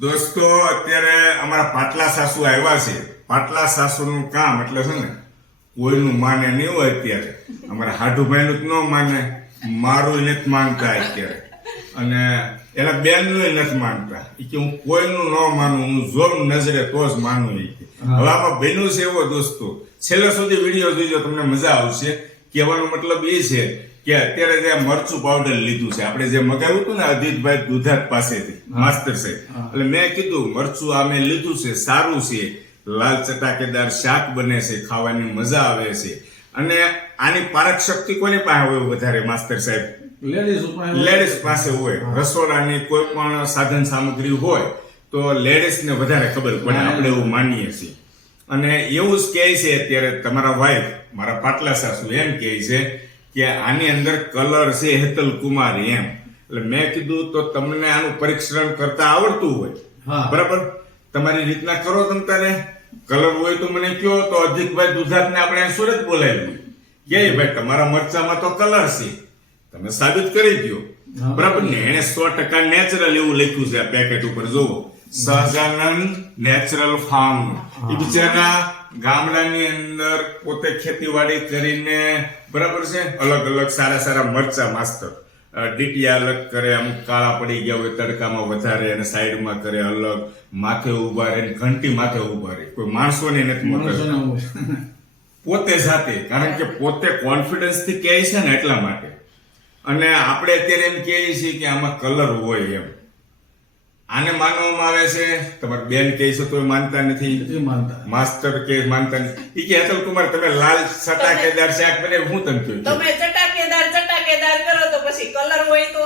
દોસ્તો અત્યારે અમારા પાટલા સાસુ આવ્યા છે. પાટલા સાસુનું કામ એટલે છે ને કોઈનું માને નહીં હોય. અત્યારે અમારા હાડુભાઈનું જ ન માને, મારું નથી માનતા અત્યારે, અને એના બેનનું નથી માનતા. એ કે હું કોઈનું ન માનું, હું જોઉં નજરે તો જ માનું. એ કે હવે આમાં બન્યું છે એવો દોસ્તો, છેલ્લે સુધી વિડીયો જોઈજો, તમને મજા આવશે. કહેવાનો મતલબ એ છે કે અત્યારે જે મરચું પાવડર લીધું છે, આપણે જે મગાવ્યું હતું ને અદિતભાઈ દુધાત પાસેથી માસ્ટર સાહેબ, એટલે મેં કીધું મરચું આ મેં લીધું છે, સારું છે, લાલ ચટાકેદાર શાક બને છે, ખાવાની મજા આવે છે. અને આની પારક શક્તિ કોની પાસે હોય વધારે માસ્ટર સાહેબ? લેડીઝ પાસે હોય. રસોડાની કોઈ પણ સાધન સામગ્રી હોય તો લેડીઝ ને વધારે ખબર પડે, આપણે એવું માનીએ છીએ. અને એવું જ કહે છે અત્યારે તમારા વાઈફ, મારા પાટલા સાસુ એમ કહે છે કે આની અંદર કલર છે હેતલ કુમારી એમ. એટલે મેં કીધું તો તમને આનું પરીક્ષણ કરતા આવડતું હોય બરાબર, તમારી રીતના કરો. તમે તારે કલર હોય તો મને કયો, તો અજીતભાઈ દુધાતને આપણે સુરત બોલાવ્યું કે ભાઈ તમારા મરચામાં તો કલર છે, તમે સાબિત કરી દો બરાબર ને. એને 100% નેચરલ એવું લખ્યું છે આ પેકેટ ઉપર, જોવો, સહજાનંદ નેચરલ ફાર્મ. એ બિચારા ગામડાની અંદર પોતે ખેતીવાડી કરીને બરાબર છે, અલગ અલગ સારા સારા મરચા માસ્તર ડીટીયા અલગ કરે, અમુક કાળા પડી ગયા હોય તડકામાં વધારે, અને સાઈડમાં કરે અલગ, માથે ઉભા રહે, ઘંટી માથે ઉભા રહે, કોઈ માણસોને નથી મોકલતા, પોતે જાતે, કારણ કે પોતે કોન્ફિડન્સ થી કહે છે ને એટલા માટે. અને આપણે અત્યારે એમ કહીએ છીએ કે આમાં કલર હોય એમ, આને માનવામાં આવે છે. તમારી બેન કહે છે તો માનતા નથી, માસ્ટર કે માનતા નથી. એ કે હેતલ કુમાર તમે લાલ ચટાકેદાર શાક બને, હું તમે કહ્યું તમે ચટાકેદાર કરો તો પછી કલર હોય તો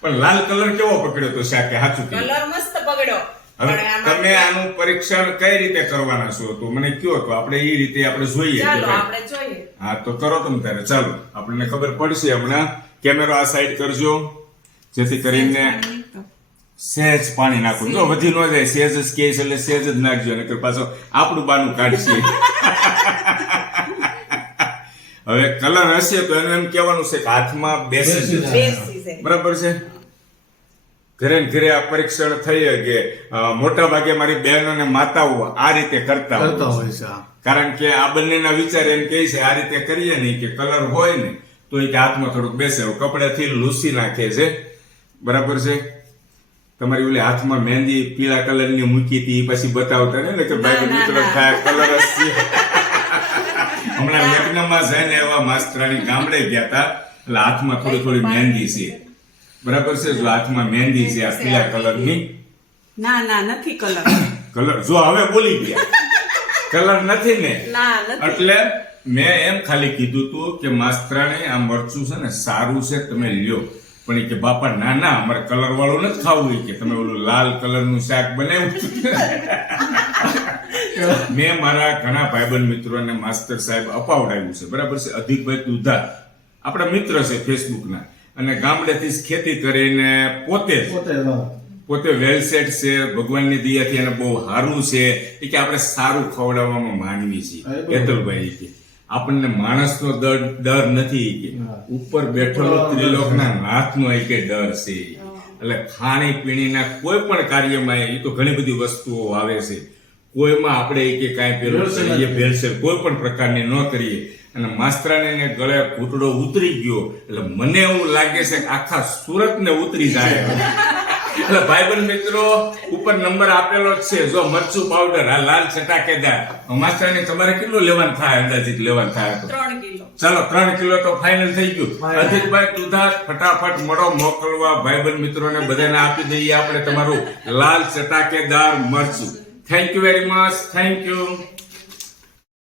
પણ લાલ કલર કેવો પકડ્યો તો શાકે? સાચું કલર મસ્ત પકડ્યો. હવે તમે આનું પરીક્ષણ કઈ રીતે કરવાના છો તો મને કયો, તો આપણે એ રીતે આપણે જોઈએ. આપણે જોઈએ. હા તો કરો તમે તારે, ચાલો આપણને ખબર પડશે. હમણાં કેમેરો આ સાઈડ કરજો, જેથી કરીને સહેજ પાણી નાખવું, જો વધી ન જાય. સહેજ જ કે એટલે સહેજ જ નાખજો, નકર પાછો આપણું બાનું કાઢશે. હવે કલર હશે તો એનું એમ કહેવાનું છે કે હાથમાં બેસી જાય, બરાબર છે. ઘરે ને ઘરે આ પરીક્ષણ થઈ કે મોટા ભાગે મારી બહેનો અને માતાઓ આ રીતે કરતા હોય છે, કારણ કે આ બંનેના વિચાર એમ કહે છે આ રીતે કરીએ નહીં કે કલર હોય ને તો એ હાથમાં થોડુંક બેસે. કપડાથી લૂસી નાખે છે, બરાબર છે. તમારી ઓલી હાથમાં મહેંદી પીળા કલરની મૂકી હતી પછી બતાવતા ને કે ભાઈ મિત્રો કલર જ છે. હમણાં લગ્નમાં જઈને એવા માસ્તરાણી ગામડે ગયા હતા, એટલે હાથમાં થોડી થોડી મહેંદી છે, બરાબર છે. જો હાથમાં મહેંદી છે આ પીળા કલરની, ના નથી કલર. કલર જો હવે બોલી ગયા, કલર નથી ને. એટલે મેં એમ ખાલી કીધું તું કે માસ્તરાણી આ મરચું છે ને સારું છે, તમે લ્યો. પણ એ કે બાપા ના ના, અમારે કલર વાળું નથી ખાવું, કે તમે ઓલું લાલ કલર નું શાક બનાવ્યું. મેં મારા ઘણા ભાઈબંધ મિત્રોને માસ્ટર સાહેબ અપાવડાવ્યું છે, બરાબર છે. અધિકભાઈ દુધાત આપણા મિત્ર છે ફેસબુકના, અને ગામડેથી જ ખેતી કરીને પોતે વેલ સેટ છે, ભગવાનની દયાથી એને બહુ સારું છે. એ કે આપણે સારું ખવડાવવામાં માનવી છીએ હેતલભાઈ, કે આપણને માણસનો ડર નથી, કે ઉપર બેઠેલો ત્રિલોકના નાથનો એ કે ડર છે. એટલે ખાણી પીણીના કોઈ પણ કાર્યમાં એ તો ઘણી બધી વસ્તુઓ આવે છે, કોઈમાં આપણે કે કાંઈ પેલું કરીએ ભેળસેળ કોઈ પણ પ્રકારની ન કરીએ. અને માસ્તરાણીને ગળે ઘૂંટડો ઉતરી ગયો એટલે મને એવું લાગે છે કે આખા સુરતને ઉતરી જાય. એટલે ભાઈબંધ મિત્રો ઉપર નંબર આપેલો જ છે, જો મરચું પાવડર આ લાલ ચટાકેદાર. માસ્તરાણી તમારે કેટલું લેવાનું થાય? અંદાજિત લેવાનું થાય તો 3 કિલો. ચાલો 3 કિલો તો ફાઇનલ થઈ ગયું. અજીતભાઈ દુધાત ફટાફટ મળો, મોકલવા ભાઈબંધ મિત્રોને બધાને આપી દઈએ આપણે તમારું લાલ ચટાકેદાર મરચું. Thank you very much, thank you.